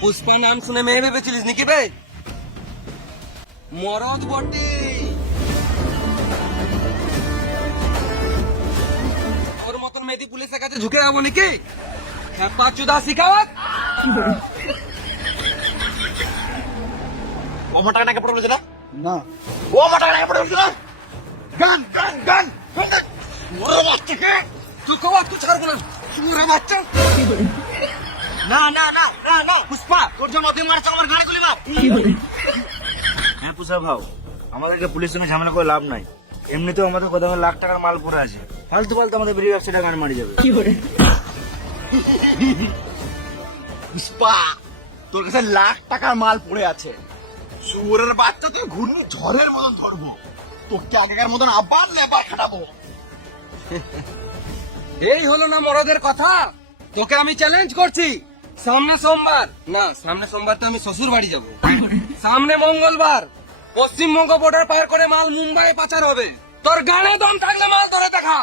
পুষ্পা নাম শুনে মেয়ে ভেবেছিলিস নাকি বে? মরদ বটে। ওর মতন মেয়েদি পুলিশের কাছে ঝুঁকে যাবো নাকি? খেপা চুদা শিখাওয়াত। ও মোটা টাকা পড়ে বলছে না? না ও মোটা টাকা পড়ে বলছে না? গান গান গান গান। ওরে বাচ্চাকে তুই কবা তুই ছাড়বো না। শুয়োরের বাচ্চা। না না না না না পুষ্পা তোর জন্য অধিক মারছে আমার গাড়ি গুলি মার। হ্যাঁ পুষা ভাও, আমাদেরকে পুলিশের সঙ্গে ঝামেলা করে লাভ নাই। এমনিতেও আমাদের কোথাও লাখ টাকার মাল পড়ে আছে, ফালতু ফালতু আমাদের বেরিয়ে ব্যবসাটা গান মারি যাবে। পুষ্পা তোর কাছে লাখ টাকার মাল পড়ে আছে, শুয়োরের বাচ্চা তুই ঘূর্ণি ঝড়ের মতন ধরবো, তোকে আগেকার মতন আবার লেবার খাটাবো। এই হলো না মরদের কথা। তোকে আমি চ্যালেঞ্জ করছি, সামনে সোমবার না, সামনে সোমবার তো আমি শ্বশুর বাড়ি যাবো। সামনে মঙ্গলবার পশ্চিমবঙ্গ বর্ডার পার করে মাল মুম্বাই পাচার হবে। তোর গানে দম থাকলে মাল ধরে দেখা।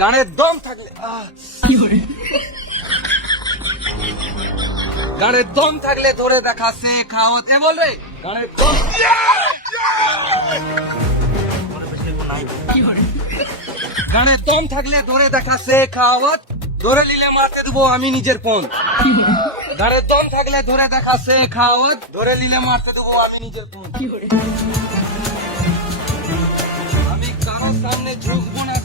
গানে দম থাকলে গানের দম থাকলে ধরে দেখা সে খাওয়াত। এ বল রে গানের দম। গানের দম থাকলে ধরে দেখা সে খাওয়াত। ধরে নিলে মারতে দেবো আমি নিজের ফোন। গানের দম থাকলে ধরে দেখা সে খাওয়াত। ধরে নিলে মারতে দেবো আমি নিজের ফোন। আমি কারোর সামনে ঝুঁকবো না।